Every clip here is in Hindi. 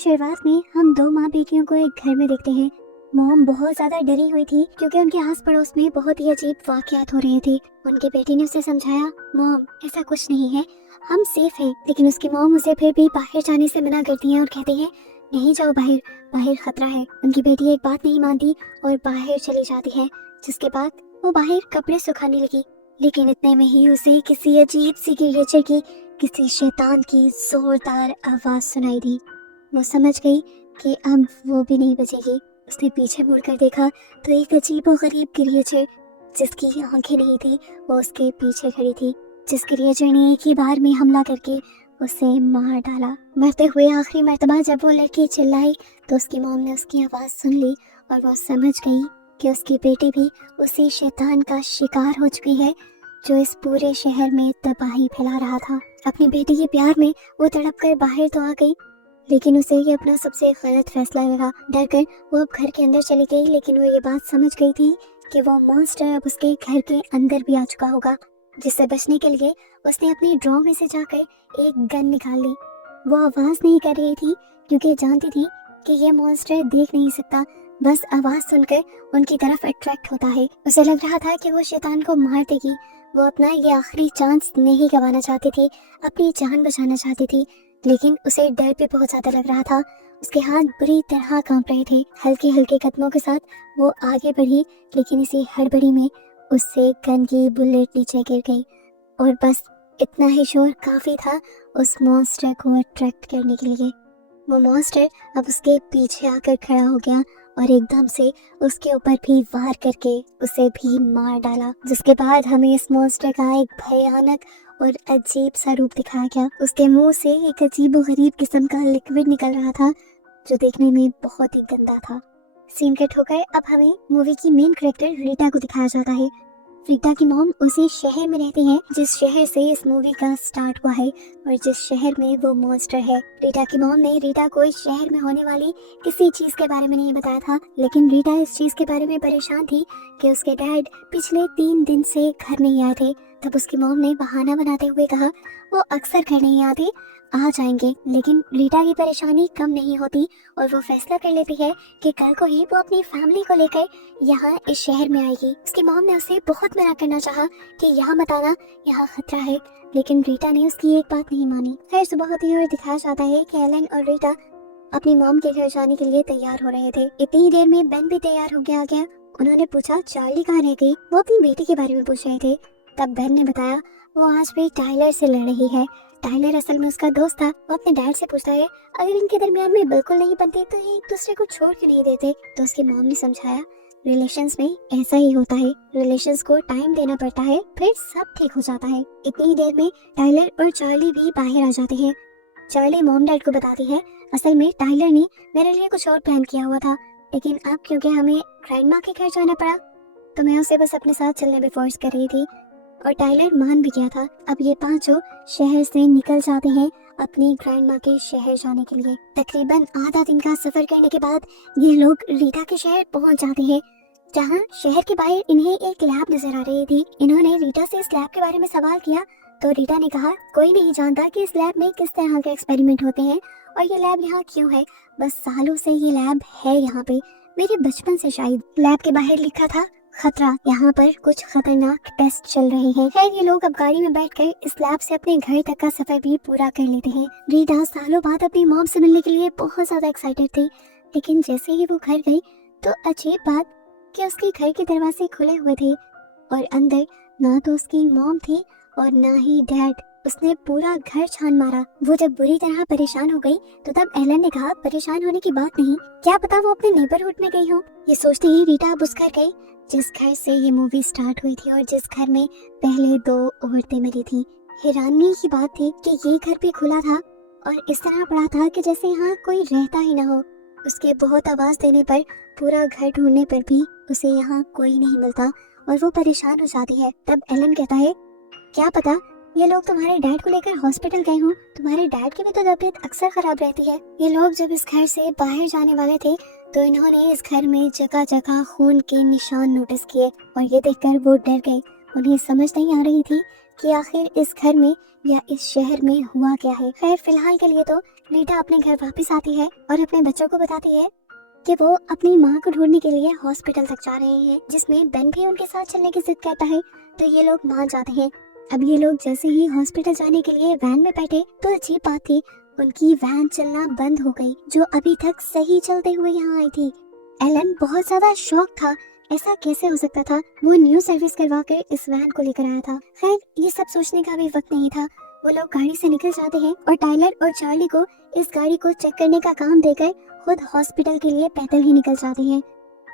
शुरुआत में हम दो माँ बेटियों को एक घर में देखते हैं। मॉम बहुत ज्यादा डरी हुई थी क्योंकि उनके आस पड़ोस में बहुत ही अजीब वाकयात हो रहे थे। उनकी बेटी ने उसे समझाया, मॉम ऐसा कुछ नहीं है, हम सेफ हैं। लेकिन उसकी मॉम उसे फिर भी बाहर जाने से मना करती है और कहती है, नहीं जाओ बाहर, बाहर खतरा है। उनकी बेटी एक बात नहीं मानती और बाहर चली जाती है, जिसके बाद वो बाहर कपड़े सुखाने लगी। लेकिन इतने में ही उसे किसी अजीब सी क्रिएचर की, किसी शैतान की जोरदार आवाज सुनाई दी। वो समझ गई कि अब वो भी नहीं बचेगी। उसने पीछे मुड़कर देखा तो एक अजीब और गरीब क्रिएचर, जिसकी आंखें नहीं थी, वो उसके पीछे खड़ी थी। जिस क्रिएचर ने एक ही बार में हमला करके उसे मार डाला। मरते हुए आखिरी मर्तबा जब वो लड़की चिल्लाई तो उसकी मॉम ने उसकी आवाज सुन ली और वो समझ गई कि उसकी बेटी भी उसी शैतान का शिकार हो चुकी है जो इस पूरे शहर में तबाही फैला रहा था। अपनी बेटी के प्यार में वो तड़प कर बाहर तो आ गई, लेकिन उसे ये अपना सबसे गलत फैसला लगा। डर कर वो अब घर के अंदर चली गई, लेकिन वो ये बात समझ गई थी कि वो मॉन्स्टर अब उसके घर के अंदर भी आ चुका होगा। जिससे बचने के लिए उसने अपनी ड्रॉ में से जाकर एक गन निकाल ली। वो आवाज नहीं कर रही थी क्योंकि जानती थी कि ये मॉन्स्टर देख नहीं सकता, बस आवाज सुनकर उनकी तरफ अट्रैक्ट होता है। उसे लग रहा था कि वो शैतान को मार देगी। वो अपना ये आखिरी चांस नहीं गंवाना चाहती थी, अपनी जान बचाना चाहती थी। लेकिन उसे डर भी बहुत ज्यादा लग रहा था। उसके हाथ बुरी तरह कांप रहे थे। हल्के हल्के कदमों के साथ वो आगे बढ़ी, लेकिन इसी हड़बड़ी में उससे गन की बुलेट नीचे गिर गई और बस इतना ही शोर काफी था उस मॉन्स्टर को अट्रैक्ट करने के लिए। वो मॉन्स्टर अब उसके पीछे आकर खड़ा हो गया और एकदम से उसके ऊपर भी वार करके उसे भी मार डाला। जिसके बाद हमें इस मॉन्स्टर का एक भयानक और अजीब सा रूप दिखाया गया। उसके मुंह से एक अजीब और गरीब किस्म का लिक्विड निकल रहा था जो देखने में बहुत ही गंदा था। सीन कट होकर अब हमें मूवी की मेन कैरेक्टर रीटा को दिखाया जाता है। रीटा की मॉम उसी शहर में रहती है जिस शहर से इस मूवी का स्टार्ट हुआ है और जिस शहर में वो मॉन्स्टर है। रीटा की मॉम ने रीटा को इस शहर में होने वाली किसी चीज के बारे में नहीं बताया था, लेकिन रीटा इस चीज के बारे में परेशान थी कि उसके डैड पिछले 3 दिन से घर नहीं आए थे। तब उसकी मॉम ने बहाना बनाते हुए कहा वो अक्सर घर नहीं आते, आ जाएंगे। लेकिन रीटा की परेशानी कम नहीं होती और वो फैसला कर लेती है कि कल को ही वो अपनी फैमिली को लेकर यहाँ इस शहर में आएगी। उसकी मॉम ने उसे बहुत मना करना चाहा कि यहाँ मत आना, यहाँ खतरा है, लेकिन रीटा ने उसकी एक बात नहीं मानी। खैर सुबह होती है और दिखाया जाता है कि एलन और रीटा अपनी मॉम के घर जाने के लिए तैयार हो रहे थे। इतनी ही देर में बेन भी तैयार हो गया। उन्होंने पूछा चार्ली कहाँ रह गई। वो अपनी बेटी के बारे में पूछ रहे थे। तब बेन ने बताया वो आज भी टाइलर से लड़ रही है। टाइलर असल में उसका दोस्त था। वो अपने डैड से पूछता है अगर इनके दरमियान में बिल्कुल नहीं बनते तो ये एक दूसरे को छोड़ के नहीं देते। तो उसकी मॉम ने समझाया रिलेशंस में ऐसा ही होता है, रिलेशंस को टाइम देना पड़ता है, फिर सब ठीक हो जाता है। इतनी ही देर में टाइलर और चार्ली भी बाहर आ जाते हैं। चार्ली मॉम डैड को बताती है असल में टाइलर ने मेरे लिए कुछ और प्लान किया हुआ था, लेकिन अब क्योंकि हमें ग्रैंडमा के घर जाना पड़ा तो मैं उसे बस अपने साथ चलने में फोर्स कर रही थी और टाइलर मान भी गया था। अब ये पांचों शहर से निकल जाते हैं अपनी ग्रैंडमा के शहर जाने के लिए। तकरीबन आधा दिन का सफर करने के बाद ये लोग रीटा के शहर पहुंच जाते हैं, जहां शहर के बाहर इन्हें एक लैब नजर आ रही थी। इन्होंने रीटा से इस लैब के बारे में सवाल किया तो रीटा ने कहा कोई नहीं जानता कि इस लैब में किस तरह के एक्सपेरिमेंट होते हैं और ये लैब यहाँ क्यों है। बस सालों से ये लैब है यहाँ पे, मेरे बचपन से शायद। लैब के बाहर लिखा था खतरा, यहाँ पर कुछ खतरनाक टेस्ट चल रहे हैं। खैर ये लोग अब गाड़ी में बैठकर इस लैब से अपने घर तक का सफर भी पूरा कर लेते हैं। रीटा सालों बाद अपनी मॉम से मिलने के लिए बहुत ज्यादा एक्साइटेड थी, लेकिन जैसे ही वो घर गई तो अजीब बात कि उसके घर के दरवाजे खुले हुए थे और अंदर ना तो उसकी मॉम थी और ना ही डैड। उसने पूरा घर छान मारा। वो जब बुरी तरह परेशान हो गई तो तब एलन ने कहा परेशान होने की बात नहीं, क्या पता वो अपने नेबरहुड में गई हो। ये सोचते ही रीटा अब उस घर गई जिस घर से ये मूवी स्टार्ट हुई थी और जिस घर में पहले 2 औरतें मरी थी। हैरानी की बात थी कि ये घर भी खुला था और इस तरह पड़ा था कि जैसे यहाँ कोई रहता ही ना हो। उसके बहुत आवाज देने पर, पूरा घर ढूंढने पर भी उसे यहाँ कोई नहीं मिलता और वो परेशान हो जाती है। तब एलन कहता है क्या पता ये लोग तुम्हारे डैड को लेकर हॉस्पिटल गए हों, तुम्हारे डैड की भी तो तबीयत अक्सर खराब रहती है। ये लोग जब इस घर से बाहर जाने वाले थे तो इन्होंने इस घर में जगह जगह खून के निशान नोटिस किए और ये देखकर वो डर गए। उन्हें समझ नहीं आ रही थी कि आखिर इस घर में या इस शहर में हुआ क्या है। खैर फिलहाल के लिए तो रीटा अपने घर वापस आती है और अपने बच्चों को बताती है कि वो अपनी माँ को ढूंढने के लिए हॉस्पिटल तक जा रहे हैं, जिसमें बेन भी उनके साथ चलने की जिद करता है। तो ये लोग मान जाते हैं। अब ये लोग जैसे ही हॉस्पिटल जाने के लिए वैन में बैठे तो अजीब बात थी, उनकी वैन चलना बंद हो गई, जो अभी तक सही चलते हुए यहाँ आई थी। एलन बहुत ज्यादा शॉक था, ऐसा कैसे हो सकता था। वो न्यू सर्विस करवा कर इस वैन को लेकर आया था। खैर ये सब सोचने का भी वक्त नहीं था। वो लोग गाड़ी से निकल जाते हैं और टाइलर और चार्ली को इस गाड़ी को चेक करने का काम देकर खुद हॉस्पिटल के लिए पैदल ही निकल जाते हैं।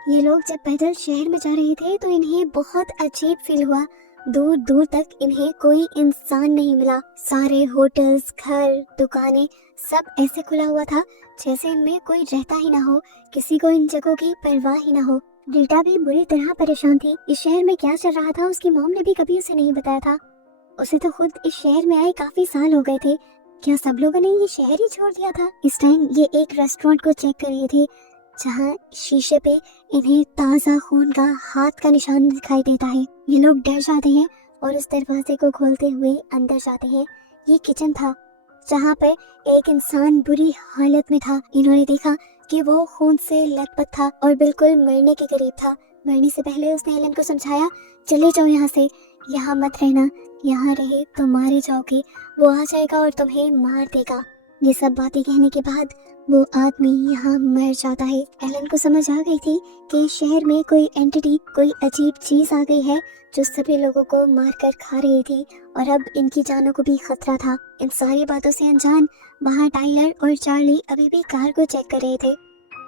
ये लोग जब पैदल शहर में जा रहे थे तो इन्हें बहुत अजीब फील हुआ। दूर दूर तक इन्हें कोई इंसान नहीं मिला। सारे होटल्स, घर, दुकानें सब ऐसे खुला हुआ था जैसे इनमें कोई रहता ही ना हो, किसी को इन जगहों की परवाह ही ना हो। रीटा भी बुरी तरह परेशान थी। इस शहर में क्या चल रहा था उसकी मॉम ने भी कभी उसे नहीं बताया था। उसे तो खुद इस शहर में आए काफी साल हो गए थे। क्या सब लोगों ने ये शहर ही छोड़ दिया था? इस टाइम ये एक रेस्टोरेंट को चेक कर रहे थे जहाँ शीशे पे इन्हें ताज़ा खून का हाथ का निशान दिखाई देता है। ये लोग डर जाते हैं और उस दरवाजे को खोलते हुए अंदर जाते हैं। ये किचन था जहाँ पे एक इंसान बुरी हालत में था। इन्होंने देखा कि वो खून से लथपथ था और बिल्कुल मरने के करीब था। मरने से पहले उसने एलन को समझाया, चले जाओ यहाँ से, यहाँ मत रहना, यहाँ रहे तो मारे जाओगे, वो आ जाएगा और तुम्हें मार देगा। ये सब बातें कहने के बाद वो आदमी यहाँ मर जाता है। एलन को समझ आ गई थी कि शहर में कोई एंटिटी, कोई अजीब चीज आ गई है जो सभी लोगों को मारकर खा रही थी और अब इनकी जानों को भी खतरा था। इन सारी बातों से अनजान वहाँ टाइलर और चार्ली अभी भी कार को चेक कर रहे थे।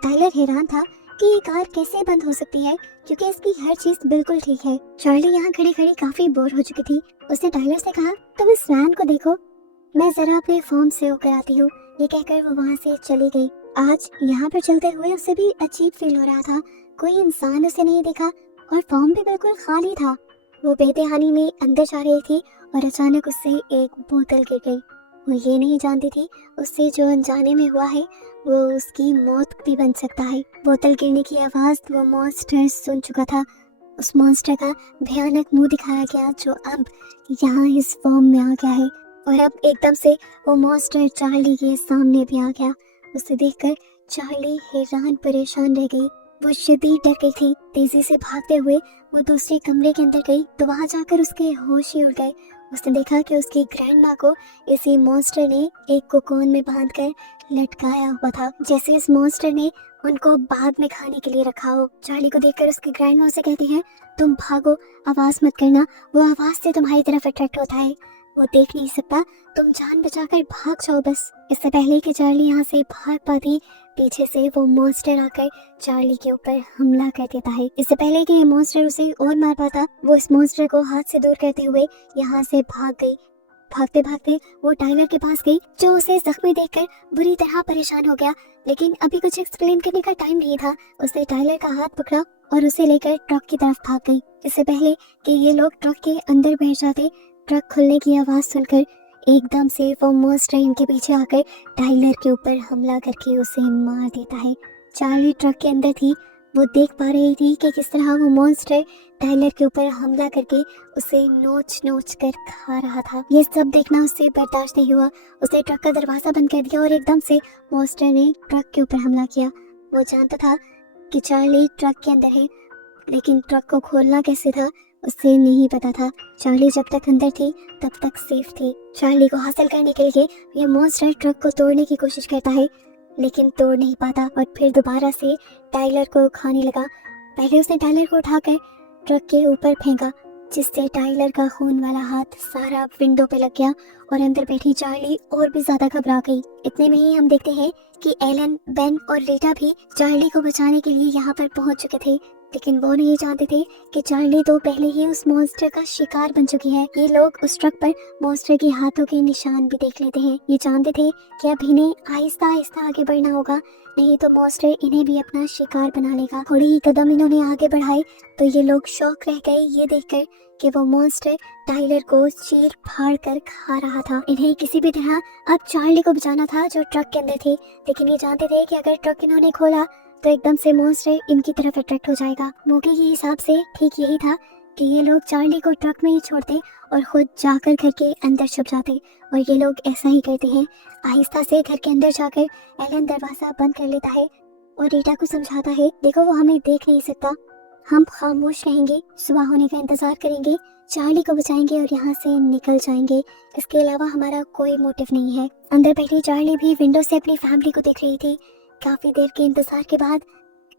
टाइलर हैरान था कि ये कार कैसे बंद हो सकती है क्योंकि इसकी हर चीज बिल्कुल ठीक है। चार्ली यहाँ खड़ी खड़ी काफी बोर हो चुकी थी। उसने टाइलर से कहा, तुम इस वैन को देखो, मैं जरा अपने फॉर्म से होकर आती हूँ। ये कहकर वो वहाँ से चली गई। आज यहाँ पर चलते हुए उसे भी अजीब फील हो रहा था। कोई इंसान उसे नहीं दिखा और फॉर्म भी बिल्कुल खाली था। वो बेतहानी में अंदर जा रही थी और अचानक उससे एक बोतल गिर गई। वो ये नहीं जानती थी उससे जो अनजाने में हुआ है वो उसकी मौत भी बन सकता है। बोतल गिरने की आवाज वो मॉन्स्टर सुन चुका था। उस मॉन्स्टर का भयानक मुंह दिखाया गया जो अब यहाँ इस फॉर्म में आ गया है और अब एकदम से वो मॉन्स्टर चार्ली के सामने भी आ गया। उसे देखकर चार्ली हैरान परेशान रह गई। वो शदीद डर गई थी। तेजी से भागते हुए वो दूसरे कमरे के अंदर गई तो वहां जाकर उसके होश ही उड़ गए। उसने देखा कि उसकी ग्रैंडमा को इसी मॉन्स्टर ने एक कोकोन में बांधकर लटकाया हुआ था, जैसे इस मॉन्स्टर ने उनको बाद में खाने के लिए रखा हो। चार्ली को देखकर उसकी ग्रैंडमा उसे कहती है, तुम भागो, आवाज मत करना, वो आवाज से तुम्हारी तरफ अट्रैक्ट होता है, वो देख नहीं सकता, तुम जान बचाकर भाग जाओ बस। इससे पहले कि चार्ली यहाँ से भाग पाती, पीछे से वो मॉन्स्टर आकर चार्ली के ऊपर हमला कर देता है। इससे पहले कि ये मॉन्स्टर उसे और मार पाता, वो इस मॉन्स्टर को हाथ से दूर करते हुए यहाँ से भाग गई। भागते भागते वो टाइलर के पास गई जो उसे जख्मी देखकर बुरी तरह परेशान हो गया, लेकिन अभी कुछ एक्सप्लेन करने का टाइम नहीं था। उसने टाइलर का हाथ पकड़ा और उसे लेकर ट्रक की तरफ भाग गई। इससे पहले कि ये लोग ट्रक के अंदर बैठ जाते, ट्रक खुलने की आवाज सुनकर एकदम से वो मॉन्स्टर इनके पीछे आकर टाइलर के ऊपर हमला करके उसे मार देता है। चार्ली ट्रक के अंदर थी, वो देख पा रही थी कि किस तरह वो मॉन्स्टर टाइलर के ऊपर हमला करके उसे नोच नोच कर खा रहा था। ये सब देखना उससे बर्दाश्त नहीं हुआ। उसने ट्रक का दरवाजा बंद कर दिया और एकदम से मॉन्स्टर ने ट्रक के ऊपर हमला किया। वो जानता था कि चार्ली ट्रक के अंदर है, लेकिन ट्रक को खोलना कैसे था उससे नहीं पता था। चार्ली जब तक अंदर थी तब तक सेफ थी। चार्ली को हासिल करने के लिए ये मॉन्स्टर ट्रक को तोड़ने की कोशिश करता है, लेकिन तोड़ नहीं पाता और फिर दोबारा से टाइलर को खाने लगा। पहले उसने टाइलर को उठाकर ट्रक के ऊपर फेंका, जिससे टाइलर का खून वाला हाथ सारा विंडो पे लग गया और अंदर बैठी चार्ली और भी ज्यादा घबरा गई। इतने में ही हम देखते हैं कि एलन, बेन और रीटा भी चार्ली को बचाने के लिए यहाँ पर पहुंच चुके थे, लेकिन वो नहीं जानते थे कि चार्ली तो पहले ही उस मॉन्स्टर का शिकार बन चुकी है। ये लोग उस ट्रक पर मॉन्स्टर के हाथों के निशान भी देख लेते हैं। ये जानते थे कि अब इन्हें आहिस्ता आहिस्ता आगे बढ़ना होगा, नहीं तो मॉन्स्टर इन्हें भी अपना शिकार बना लेगा। थोड़ी ही कदम इन्होंने आगे बढ़ाए तो ये लोग शॉक रह गए ये देखकर कि वो मॉन्स्टर टाइलर को चीर फाड़ कर खा रहा था। इन्हें किसी भी तरह अब चार्ली को बचाना था जो ट्रक के अंदर थे, लेकिन ये जानते थे कि अगर ट्रक इन्होंने खोला तो एकदम से मॉन्स्टर इनकी तरफ अट्रैक्ट हो जाएगा। मौके के हिसाब से ठीक यही था कि ये लोग चार्ली को ट्रक में ही छोड़ते और खुद जाकर घर के अंदर छुप जाते। और ये लोग ऐसा ही करते हैं। आहिस्ता से घर के अंदर जाकर एलन दरवाजा बंद कर लेता है और रीटा को समझाता है, देखो वो हमें देख नहीं सकता, हम खामोश रहेंगे, सुबह होने का इंतजार करेंगे, चार्ली को बचाएंगे और यहाँ से निकल जाएंगे। इसके अलावा हमारा कोई मोटिव नहीं है। अंदर बैठी चार्ली भी विंडो से अपनी फैमिली को देख रही थी। काफी देर के इंतजार के बाद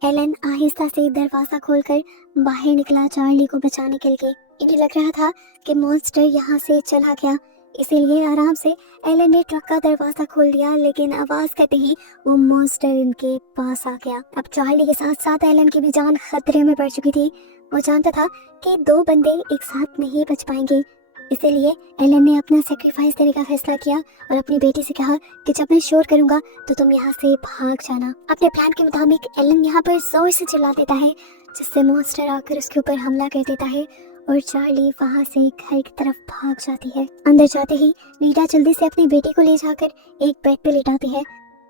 एलन आहिस्ता से दरवाजा खोलकर बाहर निकला चार्ली को बचाने के लिए। इन्हें लग रहा था कि मॉन्स्टर यहाँ से चला गया, इसीलिए आराम से एलन ने ट्रक का दरवाजा खोल दिया, लेकिन आवाज करते ही वो मॉन्स्टर इनके पास आ गया। अब चार्ली के साथ साथ एलन की भी जान खतरे में पड़ चुकी थी। वो जानता था कि दो बंदे एक साथ नहीं बच पाएंगे, इसीलिए एलन ने अपना सेक्रीफाइस देने का फैसला किया और अपनी बेटी से कहा कि जब मैं शोर करूंगा तो तुम यहाँ से भाग जाना। अपने प्लान के मुताबिक एलन यहाँ पर जोर से चिल्ला देता है, जिससे मॉन्स्टर आकर उसके ऊपर हमला कर देता है और चार्ली वहाँ से घर की तरफ भाग जाती है। अंदर जाते ही रीटा जल्दी से अपनी बेटी को ले जाकर एक बेड पे लिटाती है।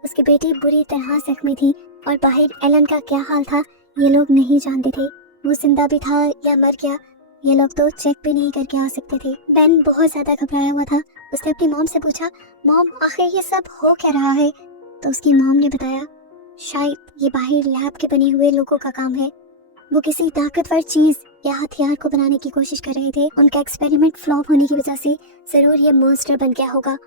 उसकी बेटी बुरी तरह जख्मी थी और बाहर एलन का क्या हाल था ये लोग नहीं जानते थे। वो जिंदा भी था या मर गया ये लोग तो चेक भी नहीं करके आ सकते थे। बेन बहुत ज्यादा घबराया हुआ था। उसने अपनी मॉम से पूछा, मॉम आखिर ये सब हो क्या रहा है? तो उसकी मॉम ने बताया, शायद ये बाहर लैब के बने हुए लोगों का काम है। वो किसी ताकतवर चीज या हथियार को बनाने की कोशिश कर रहे थे। उनका एक्सपेरिमेंट फ्लॉप होने की वजह से जरूर ये मॉन्स्टर बन गया होगा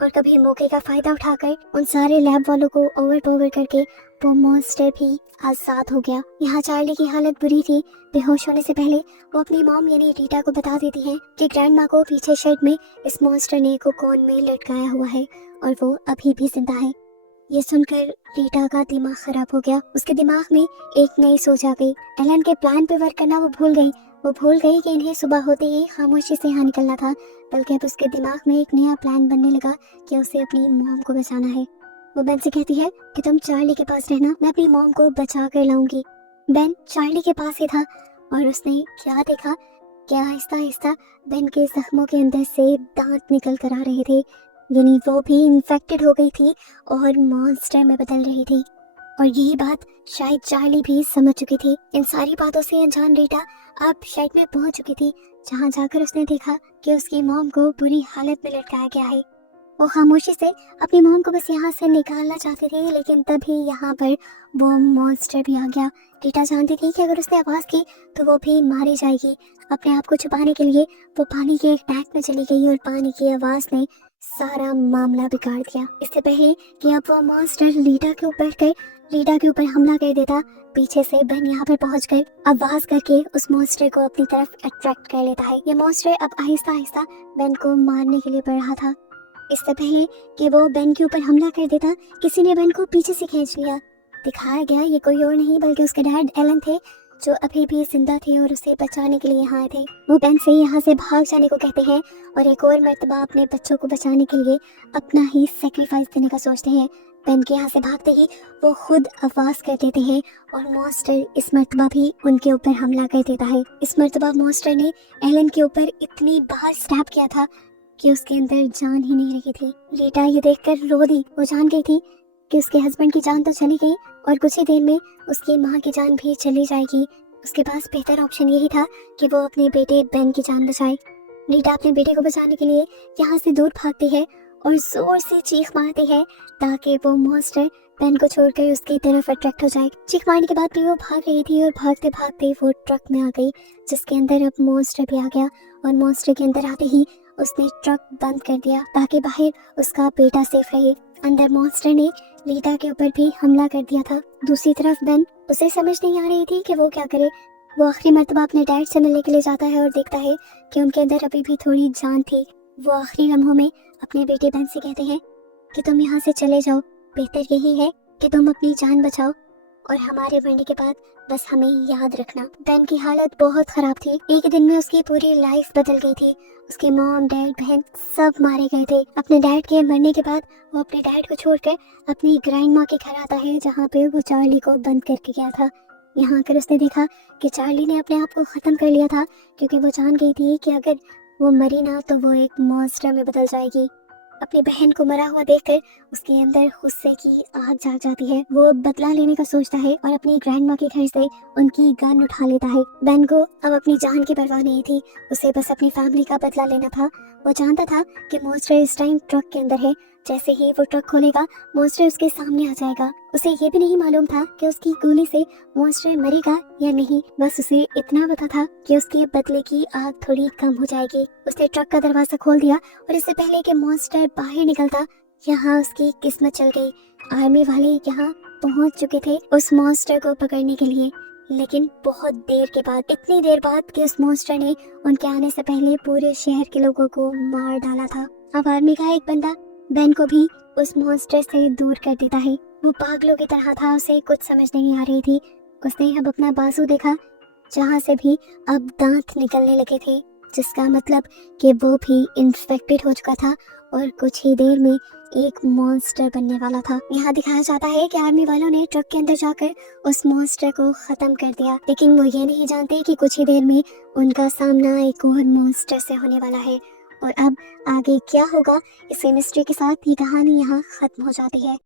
और कभी मौके का फायदा उठाकर उन सारे लैब वालों को ओवर करके वो मॉन्स्टर भी आजाद हो गया। यहाँ चार्ली की हालत बुरी थी। बेहोश होने से पहले वो अपनी मॉम यानी रीटा को बता देती है कि ग्रैंडमा को पीछे शेड में इस मॉन्स्टर ने कोकोन में लटकाया हुआ है और वो अभी भी जिंदा है। ये सुनकर रीटा का दिमाग खराब हो गया। उसके दिमाग में एक नई सोच आ गई। एलन के प्लान पे वर्क करना वो भूल गई। वो भूल गई कि इन्हें सुबह होते ही खामोशी से यहाँ निकलना था, बल्कि अब उसके दिमाग में एक नया प्लान बनने लगा कि उसे अपनी मॉम को बचाना है। वो बेन से कहती है कि तुम चार्ली के पास रहना, मैं अपनी मॉम को बचा कर लाऊंगी। बेन चार्ली के पास ही था और उसने क्या देखा कि आहिस्ता आहिस्ता बेन के जख्मों के अंदर से दांत निकल कर आ रहे थे, यानी वो भी इन्फेक्टेड हो गई थी और मॉन्स्टर में बदल रही थी। और यही बात शायद चार्ली भी समझ चुकी थी। इन सारी बातों से अनजान रीटा अब शेड में पहुंच चुकी थी, जहां जाकर उसने देखा कि उसकी मॉम को बुरी हालत में लटकाया गया है। वो खामोशी से अपनी मॉम को बस यहाँ से निकालना चाहती थी, लेकिन तभी यहाँ पर वो मॉन्स्टर भी आ गया। रीटा जानती थी कि अगर उसने आवाज की तो वो भी मारी जाएगी। अपने आप को छुपाने के लिए वो पानी के एक टैंक में चली गई और पानी की आवाज ने सारा मामला बिगाड़ दिया। इससे पहले कि अब वो मॉन्स्टर रीटा के ऊपर हमला कर देता, पीछे से बेन यहाँ पर पहुंचकर आवाज करके उस मॉन्स्टर को अपनी तरफ अट्रैक्ट कर लेता है। ये मॉन्स्टर अब आहिस्ता आहिस्ता बेन को मारने के लिए बढ़ रहा था। इससे पहले कि वो बेन के ऊपर हमला कर देता, किसी ने बेन को पीछे से खींच लिया। दिखाया गया ये कोई और नहीं बल्कि उसके डैड एलन थे, जो अभी भी जिंदा थे और उसे बचाने के लिए यहाँ आए थे। वो बेन से यहाँ से भाग जाने को कहते हैं और एक और मर्तबा अपने बच्चों को बचाने के लिए अपना ही सेक्रीफाइस देने का सोचते हैं। बेन के यहाँ से भागते ही वो खुद आवाज कर देते हैं और मॉन्स्टर इस मर्तबा भी उनके ऊपर हमला कर देता है। इस मर्तबा मॉन्स्टर ने एलन के ऊपर इतनी बार स्टैब किया था कि उसके अंदर जान ही नहीं रही थी। रीटा ये देखकर रो दी। वो जान गई थी कि उसके हस्बैंड की जान तो चली गई और कुछ ही देर में उसकी माँ की जान भी चली जाएगी। उसके पास बेहतर ऑप्शन यही था कि वो अपने बेटे बेन की जान बचाए। रीटा अपने बेटे को बचाने के लिए यहाँ से दूर भागती है और जोर से चीख मारती है ताकि वो मॉन्स्टर बेन को छोड़कर उसकी तरफ अट्रैक्ट हो जाए। चीख मारने के बाद भी वो भाग रही थी और भागते भागते वो ट्रक में आ गई, जिसके अंदर अब मॉन्स्टर भी आ गया। और मॉन्स्टर के अंदर आते ही उसने ट्रक बंद कर दिया ताकि बाहर उसका बेटा सेफ रहे। अंदर मॉन्स्टर ने रीटा के ऊपर भी हमला कर दिया था। दूसरी तरफ बेन, उसे समझ नहीं आ रही थी कि वो क्या करे। वो आखिरी मर्तबा अपने डैड से मिलने के लिए जाता है और देखता है कि उनके अंदर अभी भी थोड़ी जान थी। वो आखिरी लम्हों में अपने बेटे बेन से कहते हैं कि तुम यहाँ से चले जाओ, बेहतर यही है कि तुम अपनी जान बचाओ और हमारे मरने के बाद बस हमें याद रखना। बेन की हालत बहुत खराब थी। एक दिन में उसकी पूरी लाइफ बदल गई थी। उसके मॉम, डैड, बहन सब मारे गए थे। अपने डैड के मरने के बाद वो अपने डैड को छोड़कर अपनी ग्रैंड माँ के घर आता है, जहाँ पे वो चार्ली को बंद करके गया था। यहाँ आकर उसने देखा कि चार्ली ने अपने आप को खत्म कर लिया था, क्योंकि वो जान गई थी कि अगर वो मरी ना तो वो एक मॉन्स्टर में बदल जाएगी। अपनी बहन को मरा हुआ देखकर उसके अंदर गुस्से की आग जाग जाती है। वो बदला लेने का सोचता है और अपनी ग्रैंडमा के घर से उनकी गन उठा लेता है। बेन को अब अपनी जान की परवाह नहीं थी, उसे बस अपनी फैमिली का बदला लेना था। वो जानता था कि मॉन्स्टर इस टाइम ट्रक के अंदर है। जैसे ही वो ट्रक खोलेगा मॉन्स्टर उसके सामने आ जाएगा। उसे ये भी नहीं मालूम था कि उसकी गोली से मॉन्स्टर मरेगा या नहीं, बस उसे इतना पता था कि उसके बदले की आग थोड़ी कम हो जाएगी। उसने ट्रक का दरवाजा खोल दिया और इससे पहले कि मॉन्स्टर बाहर निकलता, यहाँ उसकी किस्मत चल गई। आर्मी वाले यहाँ पहुंच चुके थे उस मॉन्स्टर को पकड़ने के लिए, लेकिन बहुत देर के बाद, इतनी देर बाद कि उस मॉन्स्टर ने उनके आने से पहले पूरे शहर के लोगों को मार डाला था। अब आर्मी का एक बंदा बेन को भी उस मॉन्स्टर से दूर कर देता है। वो पागलों की तरह था, उसे कुछ समझ नहीं आ रही थी। उसने अब अपना बाजू देखा जहाँ से भी अब दांत निकलने लगे थे, जिसका मतलब कि वो भी इन्फेक्टेड हो चुका था और कुछ ही देर में एक मॉन्स्टर बनने वाला था। यहाँ दिखाया जाता है कि आर्मी वालों ने ट्रक के अंदर जाकर उस मॉन्स्टर को खत्म कर दिया, लेकिन वो ये नहीं जानते कि कुछ ही देर में उनका सामना एक और मॉन्स्टर से होने वाला है। और अब आगे क्या होगा, इसी मिस्ट्री के साथ ये कहानी यहाँ खत्म हो जाती है।